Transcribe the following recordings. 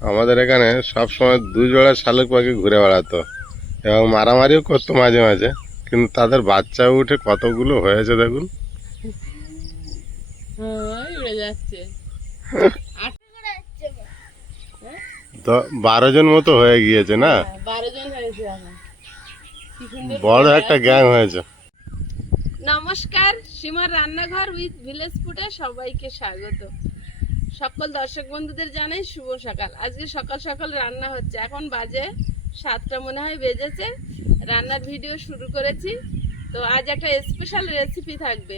আমাদের এখানে সব সময় দু জোড়া শালিক পাখি ঘুরে বেড়াতো। এবং মারামারিও করতো মাঝে মাঝে। কিন্তু তাদের বাচ্চা উঠে কতগুলো হয়েছে দেখুন? হ্যাঁ যাচ্ছে। তো বারো জন মতো হয়ে গিয়েছে না? হ্যাঁ, বড় একটা গ্যাং হয়েছে। নমস্কার সীমার রান্নাঘর উইথ ভিলেজ ফুডে সবাইকে স্বাগত। সকল দর্শক বন্ধুদের জানাই শুভ সকাল। আজকে সকাল সকাল রান্না হচ্ছে। এখন বাজে সাতটা মনে হয়, বেজেছে। রান্নার ভিডিও শুরু করেছি। তো আজ একটা স্পেশাল রেসিপি থাকবে।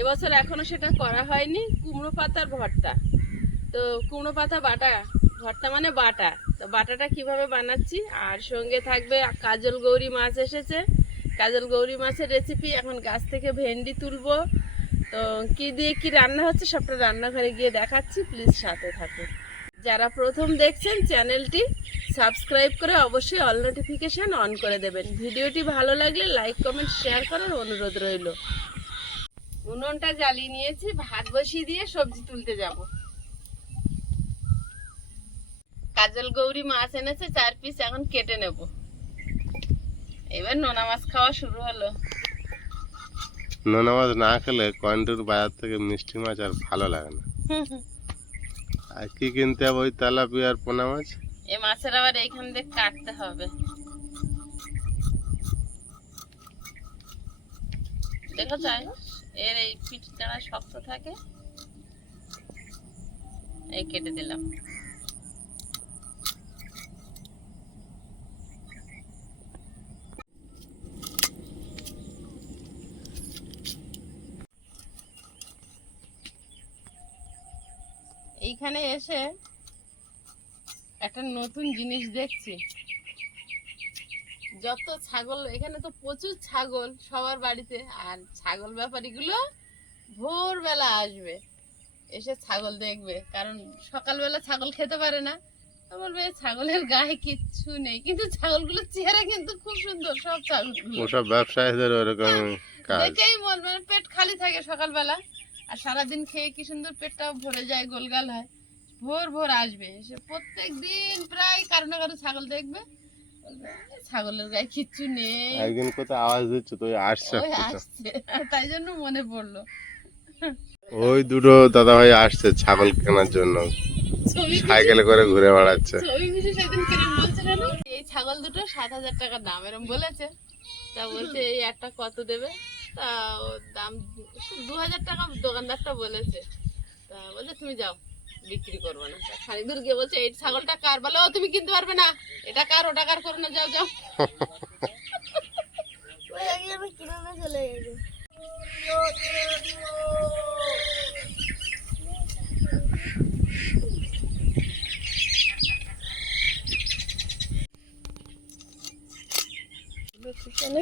এবছর এখনও সেটা করা হয়নি। কুমড়ো পাতার ভর্তা। তো কুমড়ো পাতা বাটা, ভর্তা মানে বাটা। তো বাটাটা কীভাবে বানাচ্ছি? আর সঙ্গে থাকবে কাজল গৌরী মাছ এসেছে। কাজল গৌরী মাছের রেসিপি এখন গাছ থেকে ভেন্ডি তুলবো। তো কি দিয়ে কি রান্না হচ্ছে সবটা রান্নাঘরে গিয়ে দেখাচ্ছি। প্লিজ সাথে থাকুন। যারা প্রথম দেখছেন, চ্যানেলটি সাবস্ক্রাইব করে অবশ্যই অল নোটিফিকেশান অন করে দেবেন। ভিডিওটি ভালো লাগলে লাইক কমেন্ট শেয়ার করার অনুরোধ রইল। উনুনটা জ্বালিয়ে নিয়েছি, ভাত বসিয়ে দিয়ে সবজি তুলতে যাব। কাজল গৌরী মাছ এনেছে, চার পিস এখন কেটে নেব। এবার নোনা মাছ খাওয়া শুরু হলো। নোনা মাছ না খেলে কয়েন্টুর বাজার থেকে মিষ্টি মাছ আর ভালো লাগে না। আর কি কিনতে হবে ওই তেলাপিয়া আর পোনা মাছ? এ মাছের আবার এইখান দিয়ে কাটতে হবে। দেখো চাই এর এই পিঠটা শক্ত থাকে। এই কেটে দিলাম। এইখানে এসে একটা নতুন জিনিস দেখছি। যত ছাগল এখানে তো প্রচুর ছাগল সবার বাড়িতে আর ছাগল ব্যাপারীগুলো ভোরবেলা আসবে এসে ছাগল দেখবে কারণ সকালবেলা ছাগল খেতে পারে না। বলবে ছাগলের গায়ে কিচ্ছু নেই। কিন্তু ছাগলগুলোর চেহারা কিন্তু খুব সুন্দর সব ছাগল। ওসব ব্যবসায়ীদের ওরকম দেখেই মন মানে পেট খালি থাকে সকালবেলা। আর সারাদিন খেয়ে কি সুন্দর পেটটা ভরে যায় গোলগাল হয়। ভোর ভোর আসবে এসে প্রত্যেক দিন প্রায় কারও না কারও ছাগল দেখবে। ছাগলের গায়ে কিচ্ছু নেই। একদিন কোথাও আওয়াজ দিচ্ছে তো আসছে তাই জন্য মনে পড়ল। ওই দুটো দাদা ভাই আসছে ছাগল কেনার জন্য। সাইকেলে করে ঘুরে বেড়াচ্ছে। এই ছাগল দুটো সাত হাজার টাকা দাম এরম বলেছে। তা বলছে এই একটা কত দেবে? তা দাম দু হাজার টাকা দোকানদারটা বলেছে। তা বলছে, তুমি যাও, বিক্রি করব না। খালি দূর গিয়ে বলছে, এই ছাগলটা কার? বলে, ও, তুমি কিনতে পারবে না। এটা কার? ওটা কার? করো না, যাও যাও। পিছনে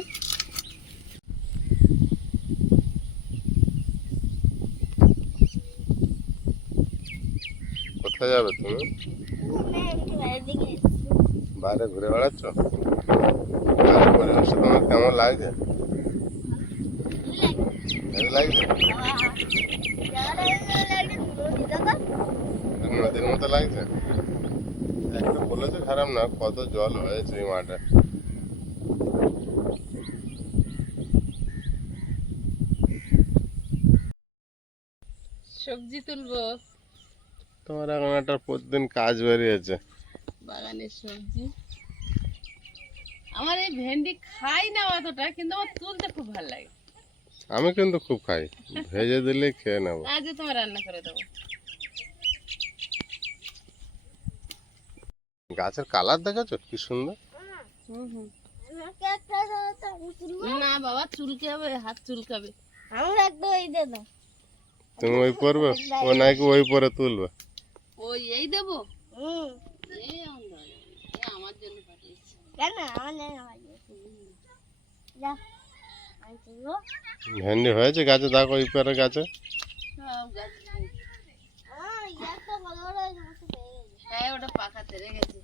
কোথায় যাবে তুমি? বাইরে ঘুরে বেড়াচ্ছ? আর পরিবেশটা তোমার কেমন লাগছে? নদীর মতো লাগছে? একটা বলেছে খারাপ না, কত জল হয়েছে এই মাঠে। সবজি তুলবো। তোমার এখন একটা প্রতিদিন কাজ বেরিয়েছে। বাগানের সবজি। আমার এই ভেন্ডি খাই না অতটা কিন্তু আমার তুলতে খুব ভালো লাগে। আমি কিন্তু খুব খাই। ভেজে দিলেই খেয়ে নেব। আজকে তোমার রান্না করে দেবো। গাছের কালার দেখেছ? কি সুন্দর। হুম হুম। না বাবা চুলকে হবে হাত চুলকাবে আমরা একদম ওই দে তুমি ওই পরবে? ও নাকি ওই পরে তুলবে? ওই এই দেবো? হুম। এই আমার। আমার জন্য কেন? আমাদের আমাদের যা। ভেন্ডি হয়েছে গাছে? দেখো ওই পরে গাছে। গাছ আমার গেছে। হ্যাঁ ওটা পাকাতে রেখেছে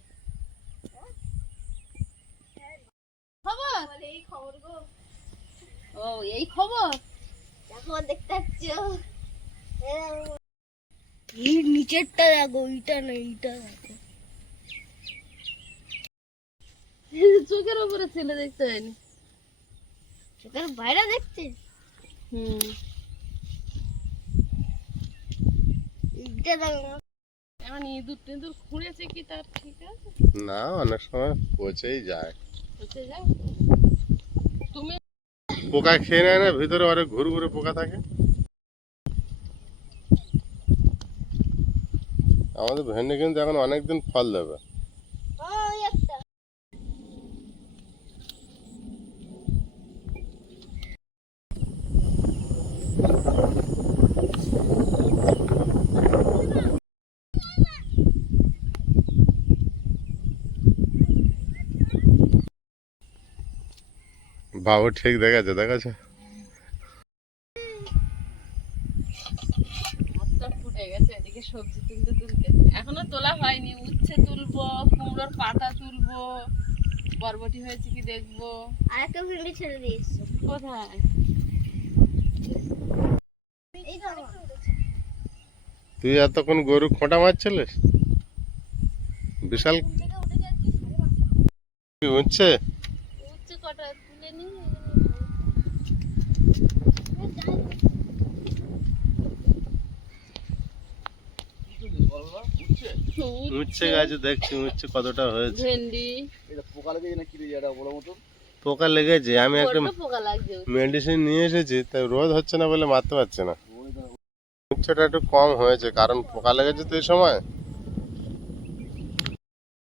খবর? এই খবর গো। ও এই খবর? দেখো দেখতে পাচ্ছ। এর নিচেরটা দেখো এইটা না এইটা দেখো। চোখের উপরে ছেলে দেখতে হয়নি চোখের বাইরে দেখতে? এখন ইঁদুর টিঁদুর খুঁড়েছে কি তার? ঠিক আছে। না অনেক সময় পচেই যায়। পচে যায়? তুমি পোকা খেয়ে নেয় না ভিতরে অনেক ঘুরে ঘুরে পোকা থাকে। আমাদের ভেন্ডি কিন্তু এখন অনেকদিন ফল দেবে। বাবু ঠিক দেখাচ্ছে দেখাচ্ছে হাতটা ফুটে গেছে এদিকে সবজি তুলতে তুলতে এখনও তোলা হয়নি উচ্ছে তুলবো কুমড়োর পাতা তুলবো বরবটি হয়েছে কি দেখব। আর একটা ভিন্ডি ছেড়ে দিয়েছি। কোথায়? তুই এতক্ষণ গরু খোঁটা মারছিলিস? বিশাল থেকে উঠে যাচ্ছে কি হচ্ছে উচ্ছে কটা তুলে নি উচ্ছে। গাছে দেখছি উচ্ছে কতটা হয়েছে। ভেন্ডি। পোকা লেগেছে আমি একটা বড্ড পোকা লাগছে। মেডিসিন নিয়ে এসেছি তাই রোদ হচ্ছে না বলে মারতে পারছে না। উচ্ছেটা একটু কম হয়েছে কারণ পোকা লেগেছে তো এই সময়।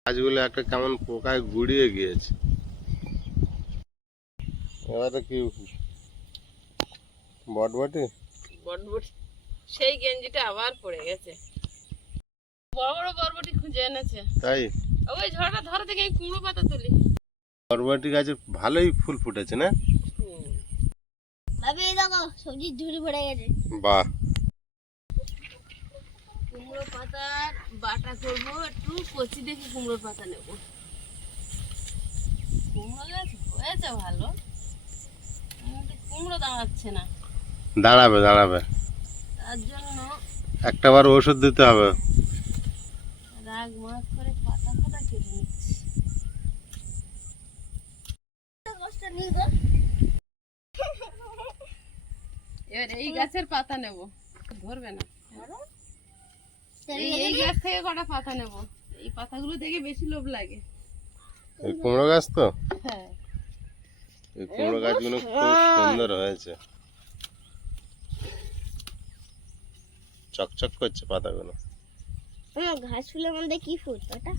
গাছগুলো একটা কেমন পোকায় গুড়িয়ে গিয়েছে। এবারে কি বটবটি? বটবটি সেই গেঞ্জিটা আবার পড়ে গেছে। বড় বড় বরবটি খুঁজে এনেছে। তাই? ওই ঝড়টা ধরে থেকে কুমড়ো পাতা তুলি। বরবটি গাছে ভালোই ফুল ফুটেছে না? ভাবি এই দেখো সবজির ঝুড়ি ভরে গেছে। বাহ। কুমড়ো পাতার বাটা করব একটু কচি দেখে কুমড়োর পাতা নেব। কুমড়ো গাছ হয়েছে ভালো কুমড়ো দাঁড়াচ্ছে না। দাঁড়াবে দাঁড়াবে। তার জন্য একটা বার ওষুধ দিতে হবে। মাগ করে পাতা পাতা কেটে নিচ্ছি। এবার এই গাছের পাতা নেব। ধরবে না। এই এই গাছ থেকে কটা পাতা নেব? এই পাতাগুলো দেখে বেশি লোভ লাগে। কুমড়ো গাছ তো? হ্যাঁ। এই কুমড়ো গাছগুলো খুব সুন্দর হয়েছে। চকচক করছে পাতাগুলো। আমার ঘাস মধ্যে কি ফুল, ওটা?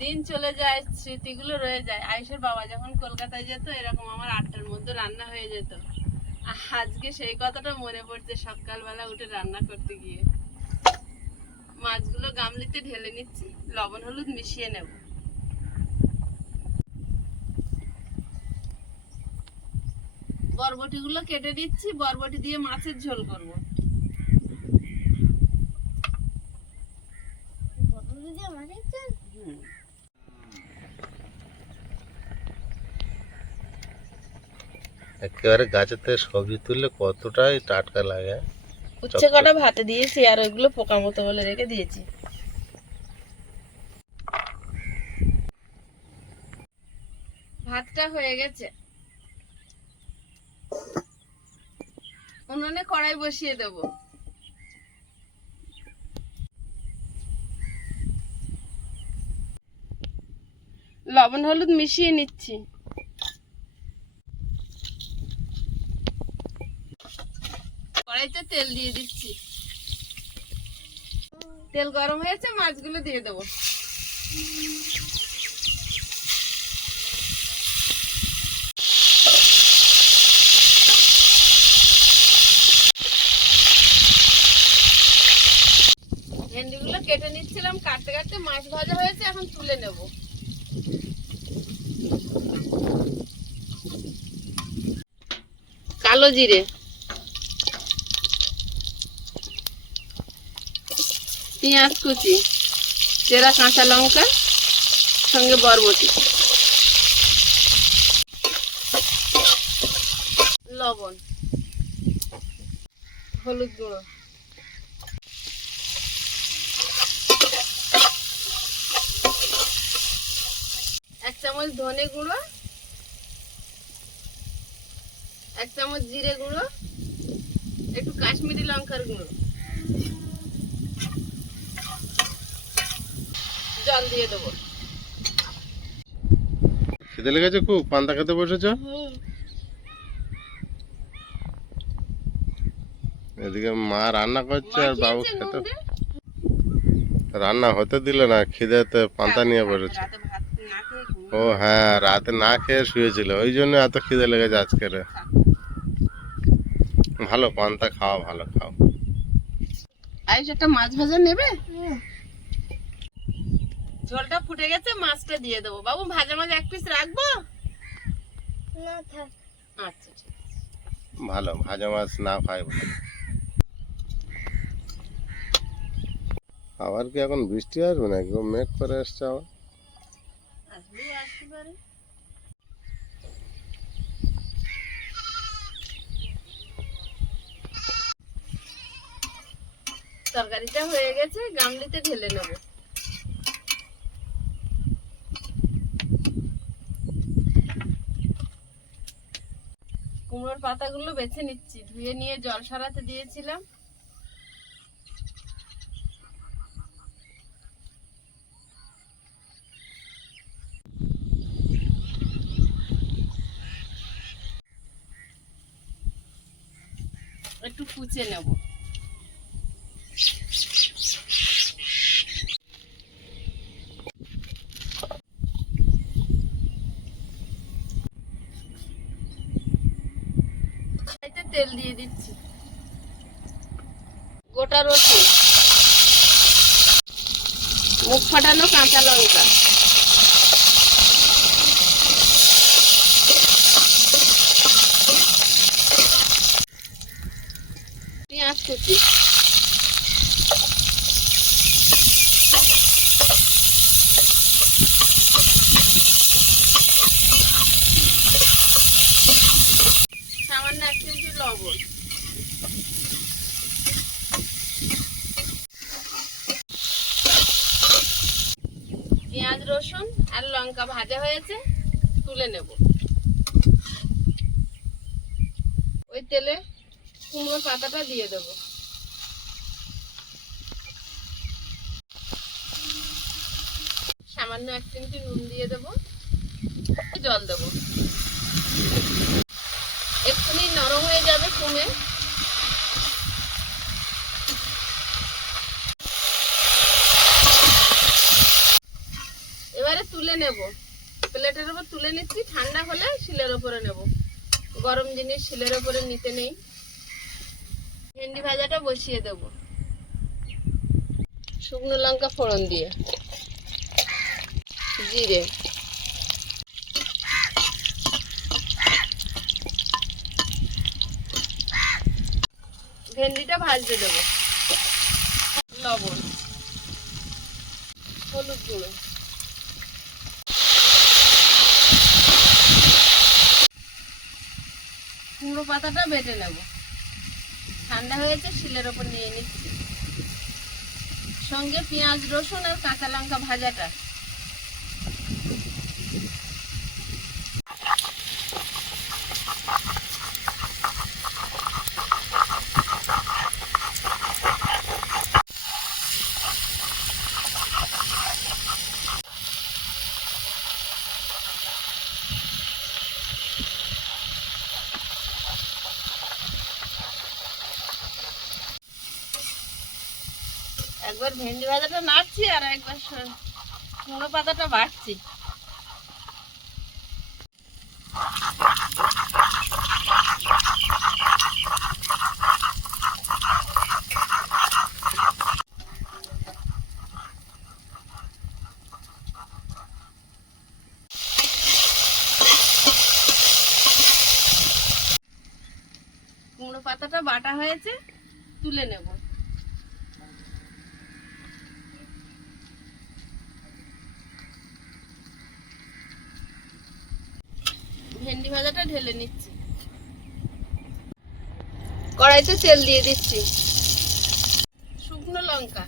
দিন চলে যায়, স্মৃতিগুলো রয়ে যায়। আয়ুষের বাবা যখন কলকাতায় যেত, এরকম আমার আটটার মধ্যে রান্না হয়ে যেত। আজকে সেই কথাটা মনে পড়ছে সকালবেলা উঠে রান্না করতে গিয়ে। মাছগুলো গামলিতে ঢেলে নিচ্ছি, লবণ হলুদ মিশিয়ে নেব। বরবটিগুলো কেটে দিচ্ছি বরবটি দিয়ে মাছের ঝোল করব। একেবারে গাছের থেকে সবজি তুললে কতটাই টাটকা লাগে। উচ্ছে কটা ভাতে দিয়েছি আর ওইগুলো পোকা মতো বলে রেখে দিয়েছি। ভাতটা হয়ে গেছে। উনুনে কড়াই বসিয়ে দেব। লবণ, হলুদ মিশিয়ে নিচ্ছি। কড়াইতে তেল দিয়ে দিচ্ছি। তেল গরম হয়েছে, মাছগুলো দিয়ে দেবো। কাটতে কাটতে মাছ ভাজা হয়েছে, এখন তুলে নেব। কালো জিরে। পেঁয়াজ কুচি, চেরা কাঁচা লঙ্কা, সঙ্গে বরবটি। লবণ। হলুদ গুঁড়ো চামচ ধনে গুঁড়ো এক চামচ জিরে গুঁড়ো একটু কাশ্মীরি লঙ্কার গুঁড়ো। জল দিয়ে দেবো। খেতে লেগেছে খুব? পান্তা খেতে বসেছ? এদিকে মা রান্না করছে আর বাবু খেতে রান্না হতে দিল না খিদেতে পান্তা নিয়ে বসেছে রাতে ভাত না খেয়ে ঘুমিয়ে ও হ্যাঁ রাতে না খেয়ে শুয়েছিল ওই জন্য এত খিদে লেগেছে আজকের ভালো পান্তা খাওয়া ভালো খাও। আয়ুষ একটা মাছ ভাজা নেবে? ঝোলটা ফুটে গেছে মাছটা দিয়ে দেবো। বাবু ভাজা মাছ এক পিস রাখব? না থাক। আচ্ছা ভালো ভাজা মাছ না খাই ভালো আবার কি এখন বৃষ্টি আসবে নাকি? মেঘ করে এসছে আবার। তরকারিটা হয়ে গেছে, গামলিতে ঢেলে নেব। কুমড়োর পাতাগুলো বেছে নিচ্ছি। ধুয়ে নিয়ে জল সরাতে দিয়েছিলাম। একটু কুচে নেব। তেল দিয়ে দিচ্ছি। গোটা রসুন। মুখ ফাটানো কাঁচা লঙ্কা। পেঁয়াজ কুচি সামান্য এক চিমটি লবণ পেঁয়াজ রসুন আর লঙ্কা ভাজা হয়েছে তুলে নেব ওই তেলে কুমড়োর পাতাটা দিয়ে দেবো। সামান্য এক চিমটি নুন দিয়ে দেবো। জল দেবো। এক্ষুনি নরম হয়ে যাবে কমে এবারে তুলে নেব। প্লেটের উপর তুলে নিচ্ছি, ঠান্ডা হলে শিলের ওপরে নেব। গরম জিনিস শিলের ওপরে নিতে নেই। ভেন্ডি ভাজাটা বসিয়ে দেব। শুকনো লঙ্কা ফোড়ন দিয়ে। জিরে। ভেন্ডিটা ভাজতে দেব। লবণ। হলুদ গুঁড়ো। কুমড়ো পাতাটা বেটে নেব। ঠান্ডা হয়েছে শিলের ওপর নিয়ে নিচ্ছি। সঙ্গে পেঁয়াজ রসুন আর কাঁচা লঙ্কা ভাজাটা। একবার ভেন্ডি ভাজাটা নাড়ছি আর একবার কুমড়ো পাতাটা বাটছি কুমড়ো পাতাটা বাটা হয়েছে, তুলে নেব। ভেন্ডি ভাজাটা ঢেলে নিচ্ছি। কড়াইতে তেল দিয়ে দিচ্ছি। শুকনো লঙ্কা।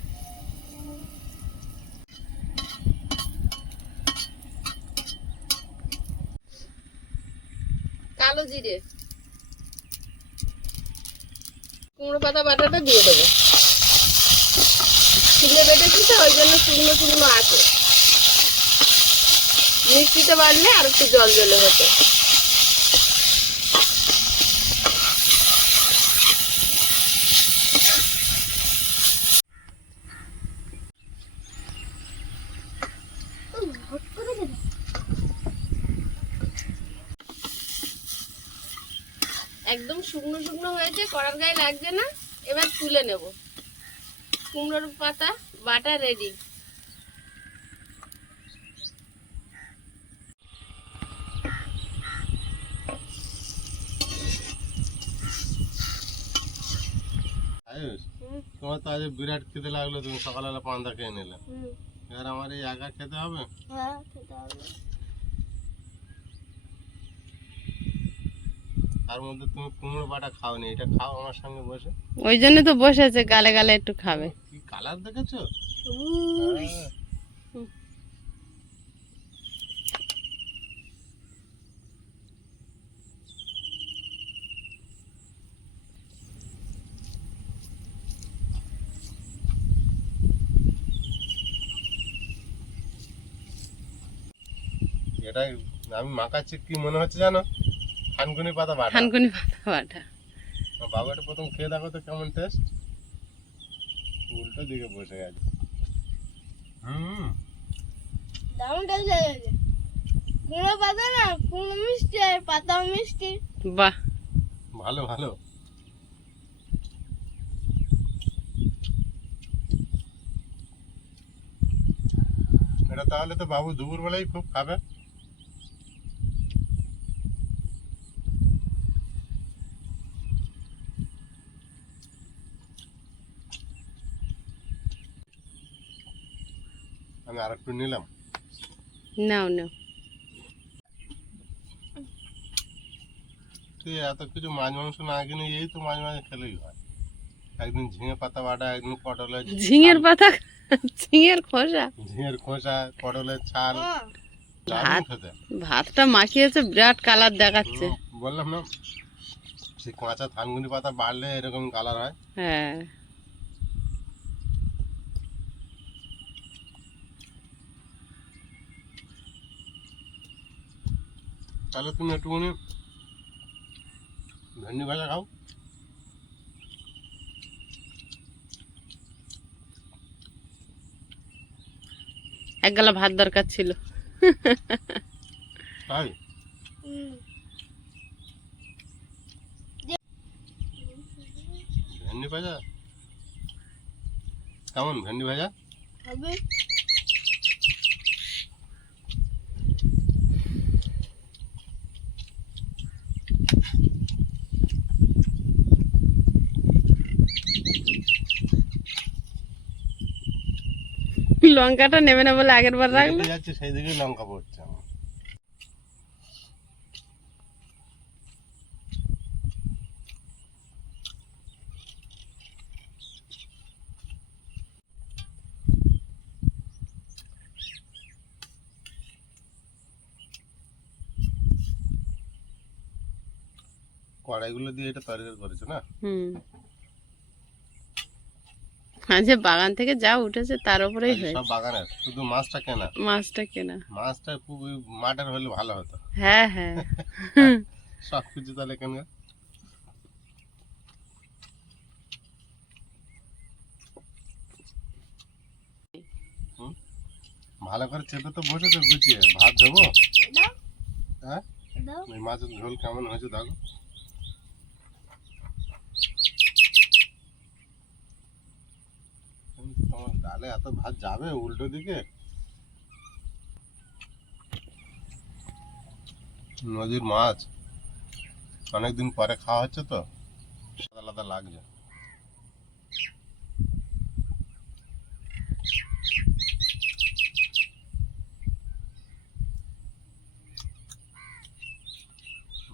কালো জিরে। কুমড়ো পাতা বাটাটা দিয়ে দেবো। শুকনো বেটেছি তো ওই জন্য শুকনো শুকনো আছে। মিষ্টিতে বাড়লে আর একটু জল জলে হতো হট করে দেবে একদম শুকনো শুকনো হয়েছে কড়ার গায়ে লাগছে না এবার তুলে নেব। কুমড়োর পাতা বাটা রেডি তোমার তো আজ বিরাট খেতে লাগল তুমি সকালবেলা পান্তা খেয়ে নিলে। এবার আমার এই একা খেতে হবে? হ্যাঁ খেতে হবে। তার মধ্যে তুমি কুমড়ো বাটা খাওনি এটা খাও আমার সঙ্গে বসে। ওই জন্য তো বসেছে গালে গালে একটু খাবে। কি কালার দেখেছ? উম, হ্যাঁ। এটা আমি মাখাচ্ছি কি মনে হচ্ছে জানো? থানকুনি পাতা বাটা? থানকুনি পাতা বাটা। বাবাটা প্রথম খেয়ে দেখো তো কেমন টেস্ট উল্টো দিকে বসে গেছে। হুম। দারুণ টেস্ট লেগেছে কুমড়ো পাতা না কুমড়ো মিষ্টি আর পাতাও মিষ্টি। বাহ। ভালো ভালো। এটা তাহলে তো বাবু দুপুর বেলায় খুব খাবে। আমি আর একটু নিলাম। নাও নাও। তুই এত কিছু মাছ মাংস না কিনে এই তো মাঝে মাঝে খেলেই হয়। একদিন ঝিঙে পাতা বাটা একদিন পটলের ঝিঙের পাতা ঝিঙের খোসা? ঝিঙের খোসা পটলের ছাল দারুণ ভাতটা মাখিয়েছে বিরাট কালার দেখাচ্ছে। বললাম না সে কাঁচা থানগুনি পাতা বাড়লে এরকম কালার হয়। হ্যাঁ। তাহলে তুমি একটুখানি ভেন্ডি ভাজা খাও। এক গালা ভাত দরকার ছিল। তাই? ভেন্ডি ভাজা? কেমন ভেন্ডি ভাজা? হবে। লঙ্কাটা নেবে না বলে আগের বার রাখল? যাচ্ছে সেই দিকে লঙ্কা পড়ছে কড়াইগুলো দিয়ে এটা তরকারি করেছে না? হুম। আজকে বাগান থেকে যা উঠেছে তার উপরেই আজকে হয় সব বাগানের শুধু মাছটা কেনা। মাছটা কেনা। মাছটা খুব ওই মাঠের হলে ভালো হতো। হ্যাঁ হ্যাঁ। সব কিছু তাহলে কেন। ভালো করে চেপে তো বসেছে গুছিয়ে। ভাত দেবো? হ্যাঁ? মাছের ঝোল কেমন হয়েছে দেখো। তোমার এত ভাত যাবে উল্টো দিকে? নদীর মাছ। অনেকদিন পরে খাওয়া হচ্ছে তো? আলাদা আলাদা লাগছে।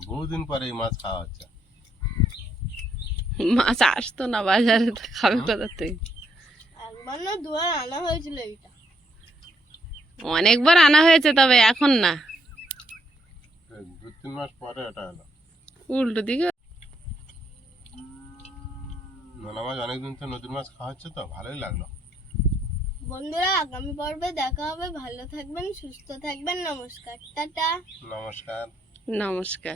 বহুদিন পরে এই মাছ খাওয়া হচ্ছে। মাছ আসতো না বাজারে, খাবে কোথা থেকে? একবার না দুবার আনা হয়েছিল এটা অনেকবার আনা হয়েছে তবে এখন না। দু তিন মাস পরে এটা হলো উল্টো দিকে। নোনা মাছ অনেকদিন তো নদীর মাছ খাওয়া হচ্ছে তো ভালোই লাগল। বন্ধুরা আগামী পর্বে দেখা হবে। ভালো থাকবেন সুস্থ থাকবেন। নমস্কার টাটা। নমস্কার। নমস্কার।